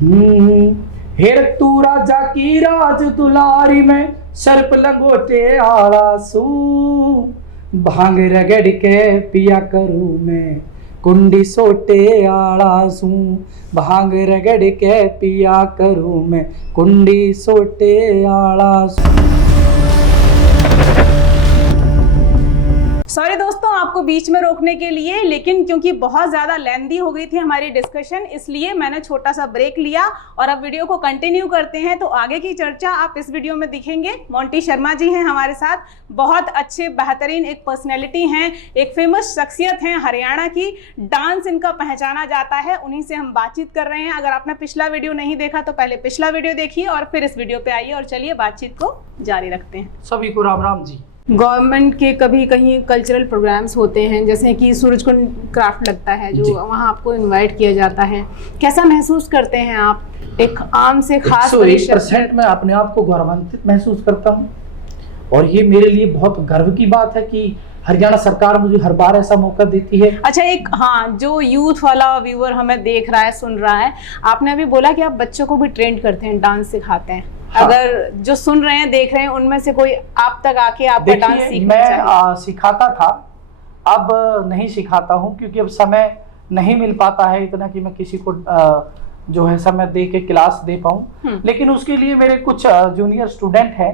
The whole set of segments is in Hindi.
हेर तू राजा की राज दुलारी में सर्प लगोटे आला सू, भांग रगड़ के पिया करूँ मैं कुंडी सोटे आला सू, भांग रगड़ के पिया करूँ मैं कुंडी सोटे आला सू। सॉरी दोस्तों आपको बीच में रोकने के लिए, लेकिन क्योंकि बहुत ज़्यादा लेंदी हो गई थी हमारी डिस्कशन, इसलिए मैंने छोटा सा ब्रेक लिया और अब वीडियो को कंटिन्यू करते हैं। तो आगे की चर्चा आप इस वीडियो में दिखेंगे। मोंटी शर्मा जी हैं हमारे साथ, बहुत अच्छे बेहतरीन एक पर्सनैलिटी हैं, एक फेमस शख्सियत हैं हरियाणा की, डांस इनका पहचाना जाता है, उन्हीं से हम बातचीत कर रहे हैं। अगर आपने पिछला वीडियो नहीं देखा तो पहले पिछला वीडियो देखिए और फिर इस वीडियो पे आइए और चलिए बातचीत को जारी रखते हैं। सभी को राम राम जी। गवर्नमेंट के कभी कहीं कल्चरल प्रोग्राम्स होते हैं, जैसे कि सूरजकुंड क्राफ्ट लगता है जो वहाँ आपको इनवाइट किया जाता है, कैसा महसूस करते हैं आप? एक आम से खास 100% मैं अपने आप को गौरवान्वित महसूस करता हूँ और ये मेरे लिए बहुत गर्व की बात है कि हरियाणा सरकार मुझे हर बार ऐसा मौका देती है। अच्छा, एक जो यूथ वाला व्यूअर हमें देख रहा है, सुन रहा है, आपने अभी बोला कि आप बच्चों को भी ट्रेन करते हैं, डांस सिखाते हैं। अगर जो सुन रहे हैं, देख रहे हैं, उनमें से कोई आप तक आके आपका डांस सीखना चाहे? मैं सिखाता था, अब नहीं सिखाता हूँ क्योंकि अब समय नहीं मिल पाता है इतना कि मैं किसी को जो है समय दे के क्लास दे पाऊँ। लेकिन उसके लिए मेरे कुछ जूनियर स्टूडेंट हैं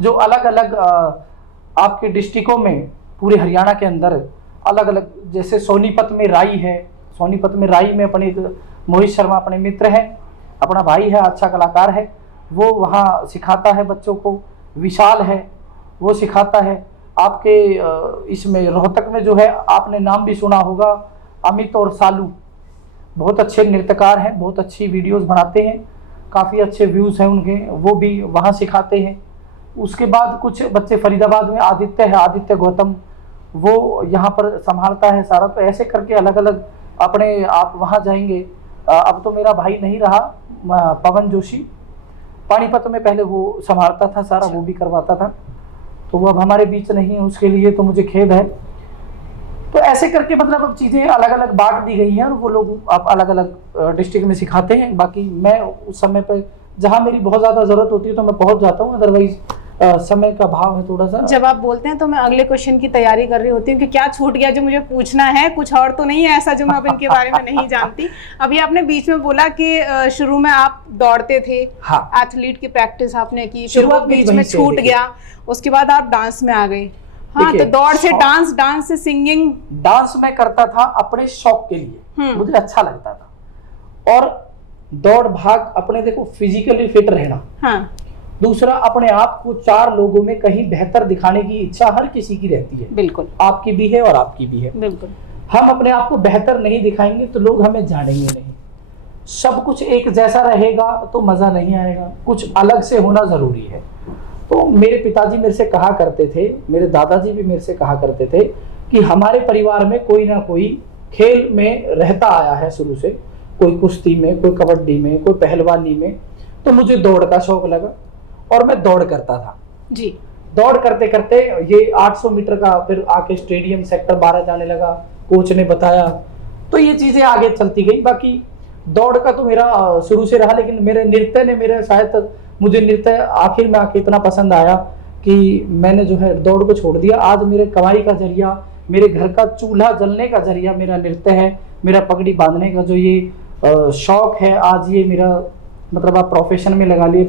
जो अलग अलग आपके डिस्ट्रिक्टों में, पूरे हरियाणा के अंदर अलग अलग, जैसे सोनीपत में राई है, सोनीपत में राई में अपने मोहित शर्मा अपने मित्र हैं, अपना भाई है, अच्छा कलाकार है, वो वहाँ सिखाता है बच्चों को। विशाल है, वो सिखाता है। आपके इसमें रोहतक में जो है, आपने नाम भी सुना होगा, अमित और सालू, बहुत अच्छे नृत्यकार हैं, बहुत अच्छी वीडियोस बनाते हैं, काफ़ी अच्छे व्यूज़ हैं उनके, वो भी वहाँ सिखाते हैं। उसके बाद कुछ बच्चे फरीदाबाद में, आदित्य है, आदित्य गौतम, वो यहाँ पर संभालता है सारा। तो ऐसे करके अलग अलग अपने आप वहाँ जाएंगे। अब तो मेरा भाई नहीं रहा, पवन जोशी, पानीपत में पहले वो संभालता था सारा, वो भी करवाता था, तो वो अब हमारे बीच नहीं है, उसके लिए तो मुझे खेद है। तो ऐसे करके मतलब अब चीज़ें अलग अलग बांट दी गई हैं और वो लोग अब अलग अलग डिस्ट्रिक्ट में सिखाते हैं। बाकी मैं उस समय पर जहाँ मेरी बहुत ज़्यादा ज़रूरत होती है तो मैं पहुँच जाता हूँ, अदरवाइज समय का भाव है थोड़ा सा। जब आप बोलते हैं तो मैं अगले क्वेश्चन की तैयारी कर रही होती हूँ कि क्या छूट गया जो मुझे पूछना है, कुछ और तो नहीं है ऐसा जो मैं अब इनके बारे में नहीं जानती। अभी आपने बीच में बोला कि शुरू में आप दौड़ते थे, हाँ, एथलीट की प्रैक्टिस आपने की, फिर वो बीच में छूट गया, उसके बाद आप डांस में आ गए। हाँ, तो दौड़ से डांस, डांस से सिंगिंग। डांस मैं करता था अपने शौक के लिए, मुझे अच्छा लगता था। और दौड़ भाग अपने, देखो, फिजिकली फिट रहना, हाँ, दूसरा अपने आप को 4 लोगों में कहीं बेहतर दिखाने की इच्छा हर किसी की रहती है। बिल्कुल, आपकी भी है और आपकी भी है। बिल्कुल। हम अपने आप को बेहतर नहीं दिखाएंगे तो लोग हमें जानेंगे नहीं। सब कुछ एक जैसा रहेगा तो मजा नहीं आएगा, कुछ अलग से होना जरूरी है। तो मेरे पिताजी मेरे से कहा करते थे, मेरे दादाजी भी मेरे से कहा करते थे कि हमारे परिवार में कोई ना कोई खेल में रहता आया है शुरू से, कोई कुश्ती में, कोई कबड्डी में, कोई पहलवानी में। तो मुझे दौड़ का शौक लगा और मैं दौड़ करता था जी। दौड़ करते करते ये 800 मीटर का फिर आके स्टेडियम सेक्टर 12 जाने लगा, कोच ने बताया, तो ये चीजें आगे चलती गई। बाकी दौड़ का तो मेरा शुरू से रहा, लेकिन मेरे नृत्य ने, मेरे शायद मुझे नृत्य आखिर में आके इतना पसंद आया कि मैंने जो है दौड़ को छोड़ दिया। आज मेरे कमाई का जरिया, मेरे घर का चूल्हा जलने का जरिया मेरा नृत्य है, मेरा पगड़ी बांधने का जो ये शौक है, आज ये मेरा मतलब आप प्रोफेशन में लगा लिए,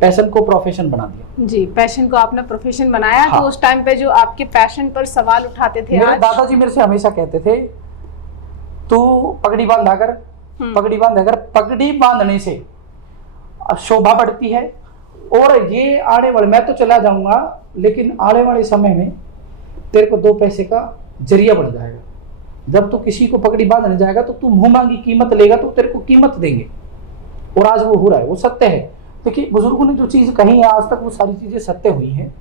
पैशन को प्रोफेशन बना दिया। जी, पैशन को आपने प्रोफेशन बनाया। हाँ। तो उस टाइम पे जो आपके पैशन पर सवाल उठाते थे, मेरे दादाजी मेरे से हमेशा कहते थे, तू पगड़ी बांधा कर, पगड़ी बांधा कर, पगड़ी बांधने से शोभा बढ़ती है और ये आने वाले, मैं तो चला जाऊंगा लेकिन आने वाले समय में तेरे को 2 पैसे का जरिया बढ़ जाएगा। जब तू किसी को पगड़ी बांधने जाएगा तो तू मुंह मांगी कीमत लेगा तो तेरे को कीमत देंगे। और आज वो हो रहा है, वो सत्य है। देखिए, बुजुर्गों ने जो चीज कही है आज तक, वो सारी चीजें सत्य हुई हैं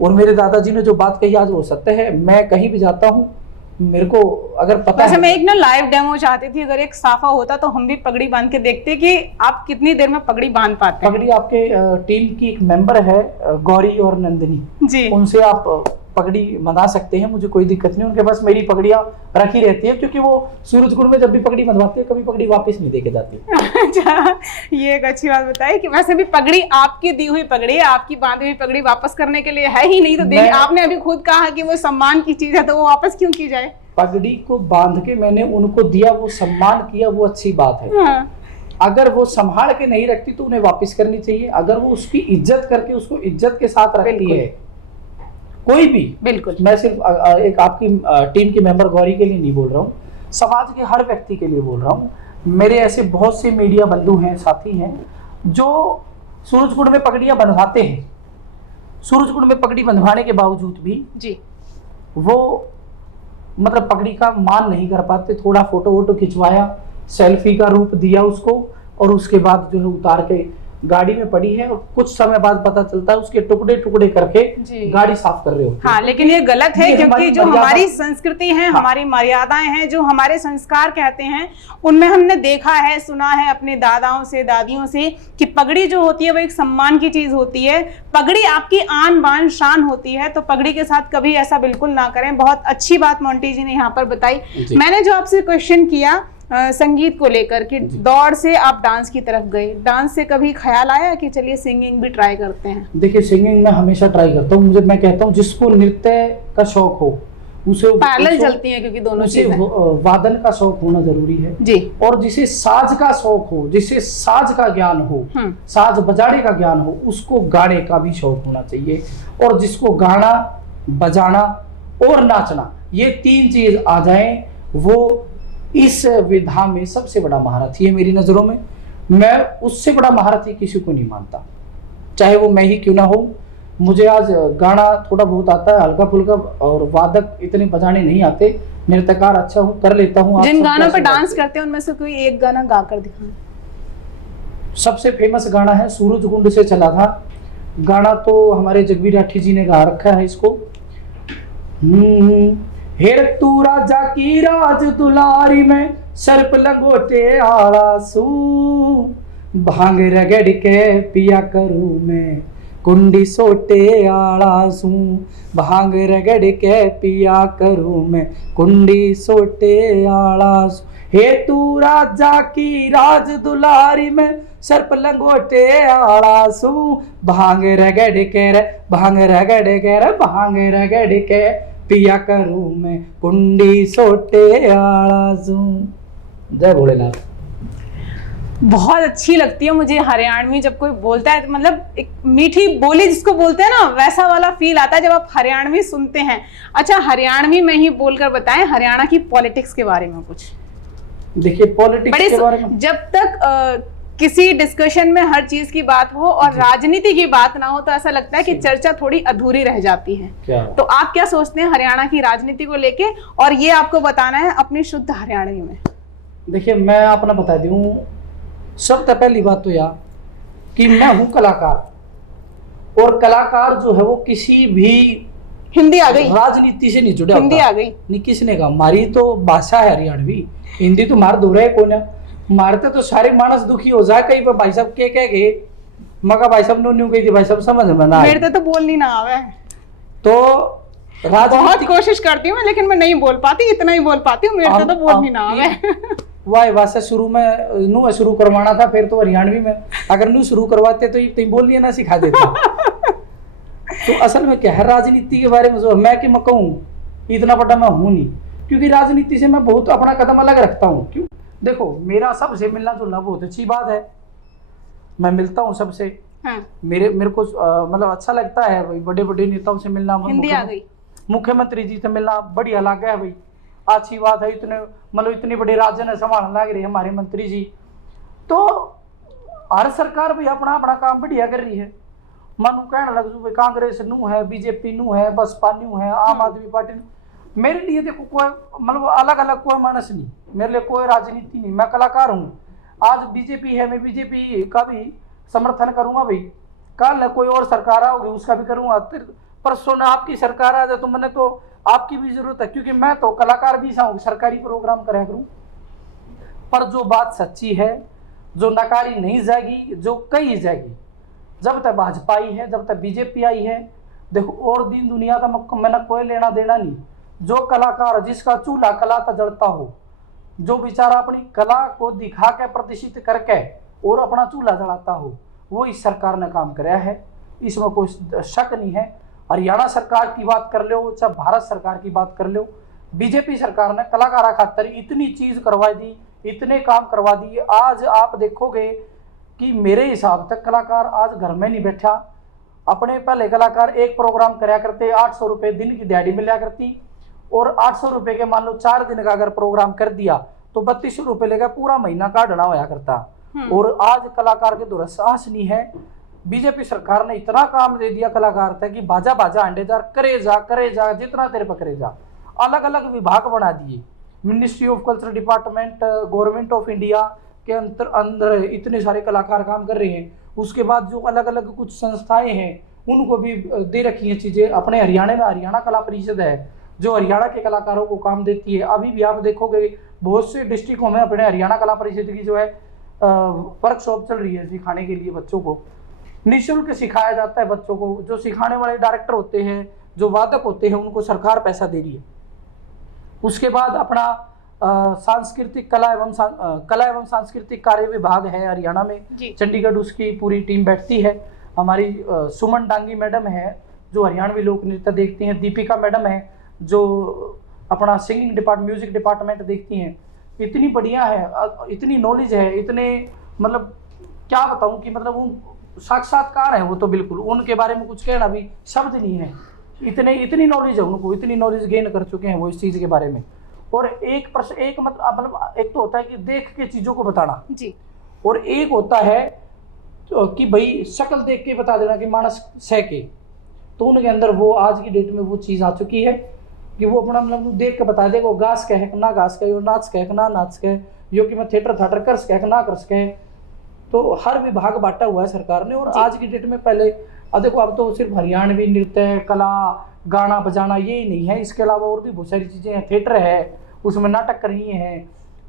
और मेरे दादाजी ने जो बात कही आज वो सत्य है। मैं कहीं भी जाता हूँ, मेरे को अगर पता है, मैं एक ना लाइव डेमो चाहती थी, अगर एक साफा होता तो हम भी पगड़ी बांध के देखते कि आप कितनी देर में पगड़ी बांध पाते हैं। पगड़ी आपके टीम की एक मेंबर है गौरी और नंदिनी जी, उनसे आप पगड़ी बंधा सकते हैं, मुझे कोई दिक्कत नहीं। उनके पास मेरी पगड़ियां रखी रहती है, क्योंकि वो सूरजकुंड में जब भी पगड़ी बंधवाते हैं कभी पगड़ी वापस नहीं देके जाती। अच्छा, ये एक अच्छी बात बताई कि वैसे भी पगड़ी आपकी दी हुई पगड़ी है, आपकी बांधी हुई पगड़ी वापस करने के लिए है ही नहीं। तो देखिए, आपने अभी खुद कहा कि वो सम्मान की चीज है, तो वो वापस क्यों की जाए? पगड़ी को बांध के मैंने उनको दिया, वो सम्मान किया, वो अच्छी बात है। हाँ। अगर वो संभाल के नहीं रखती तो उन्हें वापस करनी चाहिए। अगर वो उसकी इज्जत करके उसको इज्जत के साथ रखती है, कोई भी, बिल्कुल, मैं सिर्फ एक आपकी टीम की मेंबर गौरी के लिए नहीं बोल रहा हूँ, समाज के हर व्यक्ति के लिए बोल रहा हूँ। मेरे ऐसे बहुत से मीडिया बंधु हैं, साथी हैं, जो सूरजकुंड में पगड़ियां बंधवाते हैं। सूरजकुंड में पगड़ी बंधवाने के बावजूद भी जी, वो मतलब पगड़ी का मान नहीं कर पाते। थोड़ा फोटो वोटो खिंचवाया, सेल्फी का रूप दिया उसको, और उसके बाद जो है उतार के गाड़ी में पड़ी है, और कुछ समय बाद पता चलता है उसके टुकड़े टुकड़े करके गाड़ी साफ कर रहे होते हैं। हाँ, लेकिन ये गलत है, क्योंकि जो हमारी संस्कृति है, हाँ, हमारी मर्यादाएं हैं, जो हमारे संस्कार कहते हैं, उनमें हमने देखा है, सुना है अपने दादाओं से, दादियों से कि पगड़ी जो होती है वो एक सम्मान की चीज होती है। पगड़ी आपकी आन बान शान होती है, तो पगड़ी के साथ कभी ऐसा बिल्कुल ना करें। बहुत अच्छी बात मोंटी जी ने यहाँ पर बताई। मैंने जो आपसे क्वेश्चन किया संगीत को लेकर कि दौड़ से आप डांस की तरफ गए, डांस से कभी ख्याल आया कि चलिए सिंगिंग भी ट्राई करते हैं? देखिए, सिंगिंग मैं हमेशा ट्राई करता हूँ। मैं कहता हूँ जिसको नृत्य का शौक हो उसे पैरेलल चलती है, क्योंकि दोनों चीजें, वादन का शौक होना जरूरी है जी, और जिसे साज का शौक हो, जिसे साज का ज्ञान हो, साज बजाने का ज्ञान हो, उसको गाने का भी शौक होना चाहिए। और जिसको गाना, बजाना और नाचना, ये 3 चीज आ जाए, वो इस विधा में सबसे बड़ा महारथी है मेरी नजरों में। मैं उससे बड़ा महारथी किसी को नहीं मानता, चाहे वो मैं ही क्यों ना हो। मुझे आज गाना थोड़ा बहुत आता है, हल्का फुल्का, और वादक इतने बजाने नहीं आते। नृत्यकार अच्छा हूँ, कर लेता हूँ। जिन गानों पर डांस करते हैं उनमें से कोई एक गाना गाकर दिखाएं। सबसे फेमस गाना है सूरजकुंड से चला था, गाना तो हमारे जगबीर राठी जी ने गा रखा है इसको। हेर तू राजा की राज दुलारी में, सर्प लंगोटे आला सू, भांग रगड़ के पिया करूं मैं, कुंडी सोटे आला सू, भांग रगड़ के पिया करूं मैं, कुंडी सोटे आला सू। हे तू राजा की राज दुलारी में, सर्प लंगोटे आला सू, भांग रगड़ के रे, भांग रगड़ के रे, भांग रगड़ के पिया करूं मैं, कुंडी सोटे आलाजू। जय भोलेनाथ। बहुत अच्छी लगती है मुझे हरियाणवी जब कोई बोलता है, मतलब एक मीठी बोली जिसको बोलते हैं ना, वैसा वाला फील आता है जब आप हरियाणवी सुनते हैं। अच्छा, हरियाणवी में ही बोलकर बताएं हरियाणा की पॉलिटिक्स के बारे में कुछ। देखिए, पॉलिटिक्स के बारे में जब तक किसी डिस्कशन में हर चीज की बात हो और राजनीति की बात ना हो, तो ऐसा लगता है कि चर्चा थोड़ी अधूरी रह जाती है। तो आप क्या सोचते हैं हरियाणा की राजनीति को लेके, और ये आपको बताना है अपनी शुद्ध हरियाणवी में? देखिए, मैं अपना बता दूं, सबसे पहली बात तो यार कि मैं हूं कलाकार, और कलाकार जो है वो किसी भी हिंदी आ गई, राजनीति से नहीं जुड़ा। हिंदी आ गई नहीं, किसने कहा? हमारी तो भाषा है हरियाणवी, हिंदी तो मार दो रहे कौन, मारते तो सारे मानस दुखी हो जाए। कहीं पर भाई साहब के कह गए, मगा भाई साहब न्यू कही थी, भाई साहब समझ में ना, मेरे तो बोलनी ना आवे, तो बहुत कोशिश करती हूँ लेकिन मैं नहीं बोल पाती, इतना ही बोल पाती हूँ, मेरे तो बोलनी ना आवे। वाह भाषा शुरू में नू शुरू करवाना था, फिर तो हरियाणवी में, अगर नू शुरू करवाते तो ये बोलनी ना सिखा देता। तो असल में क्या है, राजनीति के बारे में जो मैं कि मैं कहूँ, इतना बड़ा मैं हूँ नहीं, क्योंकि राजनीति से मैं बहुत अपना कदम अलग रखता हूँ। क्यों? देखो, मेरा सबसे मिलना जुलना बहुत अच्छी बात है, मैं मिलता हूँ सबसे। हाँ। मेरे को मतलब अच्छा लगता है भाई, बड़े बड़े नेताओं से मिलना, हिंदी आ गई, मुख्यमंत्री जी से मिलना बढ़िया लग गया भाई, अच्छी बात है। इतने मतलब इतने बड़े राज्य ने संभालने लग रहे हमारे मंत्री जी, तो हर सरकार भाई अपना अपना काम बढ़िया कर रही है। मानू कहने लग भाई कांग्रेस नू है, बीजेपी नू है, बसपा नू है, आम आदमी पार्टी। मेरे लिए देखो कोई मतलब अलग अलग कोई मानस नहीं, मेरे लिए कोई राजनीति नहीं, मैं कलाकार हूँ। आज बीजेपी है, मैं बीजेपी का भी समर्थन करूंगा भाई, कल कोई और सरकार आओगी उसका भी करूंगा, परसों ने आपकी सरकार आ जाए तो मैंने तो आपकी भी जरूरत है, क्योंकि मैं तो कलाकार भी चाहूँ सरकारी प्रोग्राम करा करूँ। पर जो बात सच्ची है, जो नकारी नहीं जाएगी, जो कही जाएगी, जब तक भाजपा आई है, जब तक बीजेपी आई है, देखो और दिन दुनिया का मैंने कोई लेना देना नहीं। जो कलाकार जिसका चूल्हा कला तक जलता हो, जो बेचारा अपनी कला को दिखा के प्रदर्शित करके और अपना चूल्हा जलाता हो, वो इस सरकार ने काम कराया है, इसमें कोई शक नहीं है। हरियाणा सरकार की बात कर लो चाहे भारत सरकार की बात कर लो, बीजेपी सरकार ने कलाकारा खातर इतनी चीज करवा दी, इतने काम करवा दिए। आज आप देखोगे कि मेरे हिसाब तक कलाकार आज घर में नहीं बैठा। अपने पहले कलाकार एक प्रोग्राम कराया करते 800 रुपये दिन की दिहाड़ी मिला करती, और 800 रुपये के मान लो 4 दिन का अगर प्रोग्राम कर दिया तो 3200 रुपये लेकर पूरा महीना काटना होया करता। और आज कलाकार के दौर सांस नहीं है। बीजेपी सरकार ने इतना काम दे दिया कलाकार तक कि बाजा बाजा अंडेदार करे जा जितना तेरे पर करे जा। अलग अलग विभाग बना दिए, ministry of culture department, government of India के अंदर इतने सारे कलाकार काम कर रहे हैं। उसके बाद जो अलग अलग कुछ संस्थाएं हैं उनको भी दे रखी हैं चीजें। अपने हरियाणा में हरियाणा कला परिषद है जो हरियाणा के कलाकारों को काम देती है। अभी भी आप देखोगे बहुत से डिस्ट्रिक्टों में अपने हरियाणा कला परिषद की जो है वर्कशॉप चल रही है सिखाने के लिए। बच्चों को निःशुल्क सिखाया जाता है। बच्चों को जो सिखाने वाले डायरेक्टर होते हैं, जो वादक होते हैं, उनको सरकार पैसा दे रही है। उसके बाद अपना सांस्कृतिक कला एवं सांस्कृतिक कार्य विभाग है हरियाणा में, चंडीगढ़, उसकी पूरी टीम बैठती है। हमारी सुमन डांगी मैडम है जो हरियाणवी लोक नृत्य देखती हैं, दीपिका मैडम है जो अपना सिंगिंग म्यूजिक डिपार्टमेंट देखती हैं। इतनी बढ़िया है, इतनी नॉलेज है, इतने मतलब क्या बताऊं कि मतलब वो साक्षात्कार है वो तो बिल्कुल, उनके बारे में कुछ कहना भी शब्द नहीं है। इतनी नॉलेज है उनको, इतनी नॉलेज गेन कर चुके हैं वो इस चीज़ के बारे में। और एक मतलब एक तो होता है कि देख के चीज़ों को बताना जी, और एक होता है कि भाई शक्ल देख के बता देना कि मानस सह के। तो उनके अंदर वो आज की डेट में वो चीज़ आ चुकी है कि वो अपना मतलब देख के बता देगा, घास कह ना घास कहे, नाच कह ना नाच कहे, यो कि मैं थिएटर थाटर कर सके ना कर सके। तो हर विभाग बांटा हुआ है सरकार ने। और आज की डेट में पहले अब देखो, अब तो सिर्फ हरियाणवी नृत्य कला गाना बजाना ये नहीं है, इसके अलावा और भी बहुत सारी चीज़ें हैं। थिएटर है, उसमें नाटक करनी है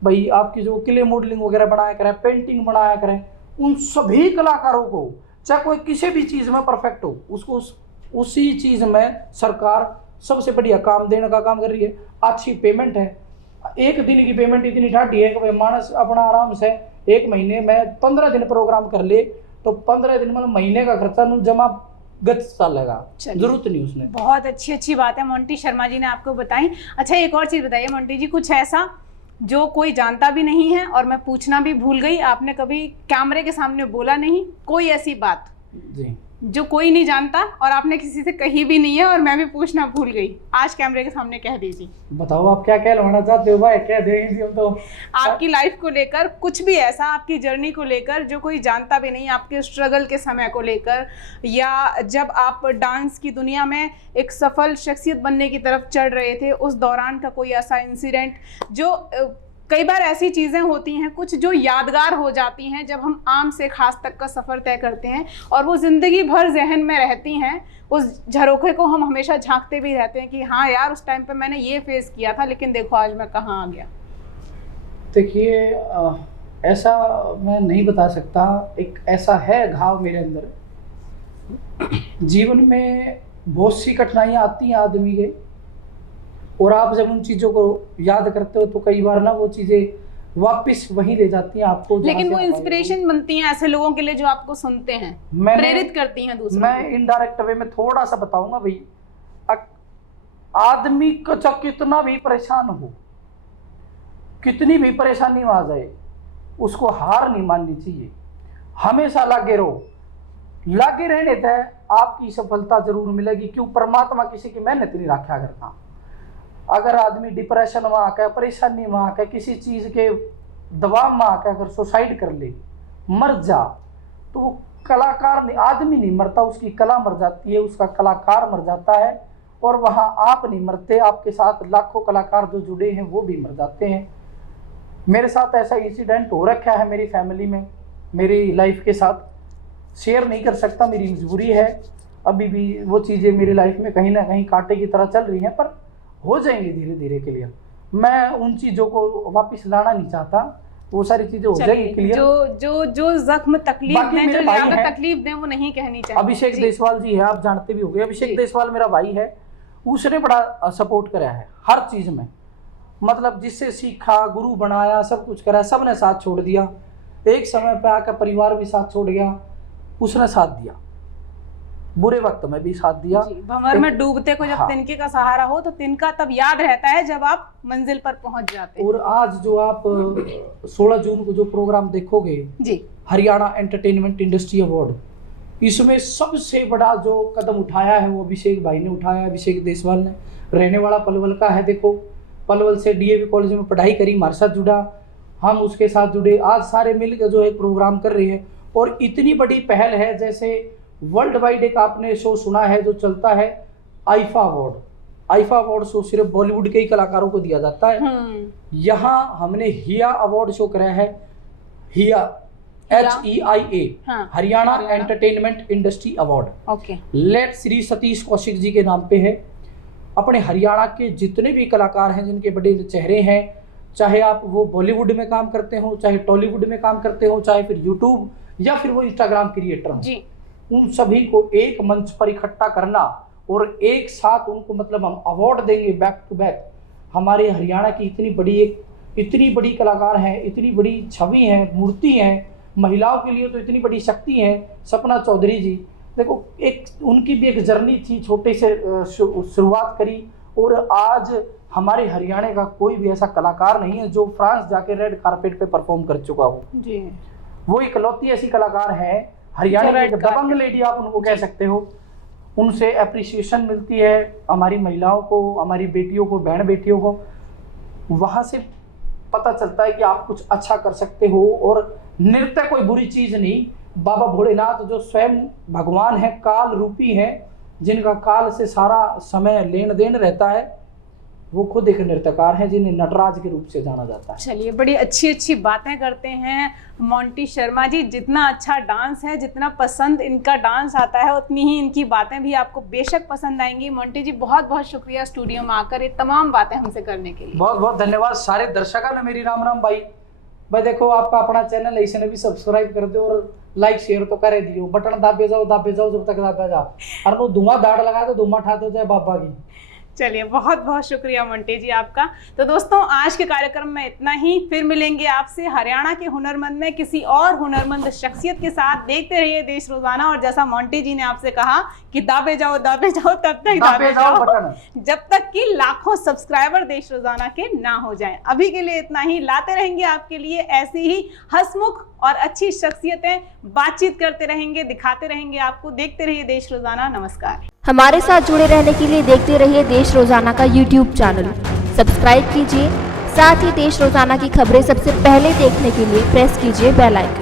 भाई, आपकी जो क्ले मॉडलिंग वगैरह बनाया करें, पेंटिंग बनाया करें, उन सभी कलाकारों को चाहे कोई किसी भी चीज़ में परफेक्ट हो, उसको उसी चीज़ में सरकार सबसे बढ़िया काम देने का काम कर रही है। अच्छी पेमेंट है, एक दिन की पेमेंट इतनी ठाठी है कि भाई मानस अपना आराम से एक महीने में 15 दिन प्रोग्राम कर ले तो 15 दिन में महीने का खर्चा जमा गत साल लगा, जरूरत नहीं उसने। बहुत अच्छी बात है मोंटी शर्मा जी ने आपको बताई। अच्छा, एक और चीज़ बताइए मोंटी जी, कुछ ऐसा जो कोई जानता भी नहीं है और मैं पूछना भी भूल गई, आपने कभी कैमरे के सामने बोला नहीं, कोई ऐसी बात जी जो कोई नहीं जानता और आपने किसी से कही भी नहीं है और मैं भी पूछना भूल गई, आज कैमरे के सामने कह दीजिए। बताओ आप क्या कहलवाना चाहते हो भाई, कह देंगे हम तो। आपकी लाइफ को लेकर कुछ भी ऐसा, आपकी जर्नी को लेकर जो कोई जानता भी नहीं, आपके स्ट्रगल के समय को लेकर, या जब आप डांस की दुनिया में एक सफल शख्सियत बनने की तरफ चढ़ रहे थे, उस दौरान का कोई ऐसा इंसिडेंट जो कई बार ऐसी चीज़ें होती हैं कुछ जो यादगार हो जाती हैं जब हम आम से खास तक का सफ़र तय करते हैं और वो ज़िंदगी भर जहन में रहती हैं। उस झरोखे को हम हमेशा झांकते भी रहते हैं कि हाँ यार, उस टाइम पे मैंने ये फेस किया था, लेकिन देखो आज मैं कहाँ आ गया। देखिए, ऐसा मैं नहीं बता सकता, एक ऐसा है घाव मेरे अंदर। जीवन में बहुत सी कठिनाइयाँ आती हैं आदमी के, और आप जब उन चीज़ों को याद करते हो तो कई बार ना वो चीज़ें वापस वहीं ले जाती हैं आपको। लेकिन वो इंस्पिरेशन बनती हैं ऐसे लोगों के लिए जो आपको सुनते हैं, प्रेरित करती हैं दूसरों। मैं इनडायरेक्ट वे में थोड़ा सा बताऊंगा भाई, आदमी को चाहे कितना भी परेशान हो, कितनी भी परेशानी आ जाए, उसको हार नहीं माननी चाहिए, हमेशा लागे रहो। लागे रहने तय आपकी सफलता जरूर मिलेगी। क्यों? परमात्मा किसी की मेहनत नहीं रखा करता। अगर आदमी डिप्रेशन में आकर, परेशानी में आकर, किसी चीज़ के दबाव में आकर अगर सुसाइड कर ले, मर जा, तो वो कलाकार नहीं, आदमी नहीं मरता, उसकी कला मर जाती है, उसका कलाकार मर जाता है। और वहाँ आप नहीं मरते, आपके साथ लाखों कलाकार जो जुड़े हैं वो भी मर जाते हैं। मेरे साथ ऐसा इंसिडेंट हो रखा है मेरी फैमिली में, मेरी लाइफ के साथ शेयर नहीं कर सकता, मेरी मजबूरी है। अभी भी वो चीज़ें मेरी लाइफ में कहीं ना कहीं कांटे की तरह चल रही हैं, पर हो जाएंगे धीरे धीरे के लिए। मैं उन चीज़ों को वापस लाना नहीं चाहता, वो सारी चीजें हो जाएगी क्लियर। जो जख्म तकलीफ बाकी दें, मेरे जो भाई ज्यादा हैं। तकलीफ दें वो नहीं कहनी चाहिए। अभिषेक देशवाल जी है, आप जानते भी होंगे। अभिषेक देशवाल मेरा भाई है, उसने बड़ा सपोर्ट करा है हर चीज में, मतलब जिससे सीखा, गुरु बनाया, सब कुछ करा, सबने साथ छोड़ दिया। एक समय पे आकर परिवार भी साथ छोड़ गया, उसने साथ दिया, बुरे वक्त में भी साथ दिया। भंवर में डूबते को जब हाँ। तिनके का सहारा हो तो तिनका तब याद रहता है जब आप मंजिल पर पहुंच जाते हैं। और आज जो आप 16 जून को जो प्रोग्राम देखोगे जी, हरियाणा एंटरटेनमेंट इंडस्ट्री अवार्ड, इसमें सबसे बड़ा जो कदम उठाया है वो अभिषेक भाई ने उठाया, अभिषेक देशवाल ने। रहने वाला पलवल का है, देखो पलवल से डीएवी कॉलेज में पढ़ाई करी, हमारे साथ जुड़ा, हम उसके साथ जुड़े, आज सारे मिलकर जो है प्रोग्राम कर रहे हैं। और इतनी बड़ी पहल है, जैसे वर्ल्ड वाइड एक आपने शो सुना है जो चलता है IIFA award. IIFA award show सिर्फ बॉलीवुड के ही कलाकारों को दिया जाता है। यहाँ हमने हिया अवार्ड शो कराया है, हिया HEIA, Haryana entertainment industry award. Okay, late Shri Satish Kaushik ji के नाम पे है। अपने हरियाणा के जितने भी कलाकार हैं जिनके बड़े चेहरे हैं, चाहे आप वो बॉलीवुड में काम करते हो, चाहे टॉलीवुड में काम करते हो, चाहे फिर यूट्यूब या फिर वो इंस्टाग्राम क्रिएटर हो, उन सभी को एक मंच पर इकट्ठा करना और एक साथ उनको मतलब हम अवार्ड देंगे बैक टू बैक। हमारे हरियाणा की इतनी बड़ी कलाकार हैं, इतनी बड़ी छवि है, मूर्ति है, महिलाओं के लिए तो इतनी बड़ी शक्ति है। सपना चौधरी जी, देखो एक उनकी भी एक जर्नी थी, छोटे से शुरुआत करी, और आज हमारे हरियाणा का कोई भी ऐसा कलाकार नहीं है जो फ्रांस जाके रेड कारपेट पे परफॉर्म कर चुका हो जी। वो इकलौती ऐसी कलाकार है हरियाणा की, दबंग लेडी आप उनको कह सकते हो। उनसे अप्रिसिएशन मिलती है हमारी महिलाओं को, हमारी बेटियों को, बहन बेटियों को। वहां से पता चलता है कि आप कुछ अच्छा कर सकते हो। और नृत्य कोई बुरी चीज नहीं। बाबा भोलेनाथ जो स्वयं भगवान है, काल रूपी है, जिनका काल से सारा समय लेन देन रहता है, वो खुद एक नृत्यकार हैं जिन्हें नटराज के रूप से जाना जाता है। चलिए, बड़ी अच्छी अच्छी बातें करते हैं मोंटी शर्मा जी। जितना अच्छा डांस है, जितना पसंद इनका डांस आता है, उतनी ही इनकी बातें भी आपको बेशक पसंद आएंगी। मोंटी जी बहुत बहुत शुक्रिया स्टूडियो में आकर ये तमाम बातें हमसे करने के लिए। बहुत बहुत धन्यवाद सारे दर्शकों ने। मेरी राम राम भाई देखो आपका अपना चैनल है, इसने भी सब्सक्राइब कर दो और लाइक शेयर तो करे दियो, बटन दाबे जाओ जब तक दाबे जाओ, और वो धुआं दाड़ लगा तो धुआं ठा दो जाए बाबा की। चलिए, बहुत बहुत शुक्रिया मोंटी जी आपका। तो दोस्तों, आज के कार्यक्रम में इतना ही। फिर मिलेंगे आपसे हरियाणा के हुनरमंद में किसी और हुनरमंद शख्सियत के साथ। देखते रहिए देश रोजाना। और जैसा मोंटी जी ने आपसे कहा कि दाबे जाओ तब तक दाबे जाओ जब तक कि लाखों सब्सक्राइबर देश रोजाना के ना हो जाएं। अभी के लिए इतना ही। लाते रहेंगे आपके लिए ऐसी ही हंसमुख और अच्छी शख्सियतें, बातचीत करते रहेंगे, दिखाते रहेंगे आपको। देखते रहिए देश रोजाना। नमस्कार। हमारे साथ जुड़े रहने के लिए देखते रहिए देश रोजाना का YouTube चैनल सब्सक्राइब कीजिए। साथ ही देश रोजाना की खबरें सबसे पहले देखने के लिए प्रेस कीजिए बेल आइकन।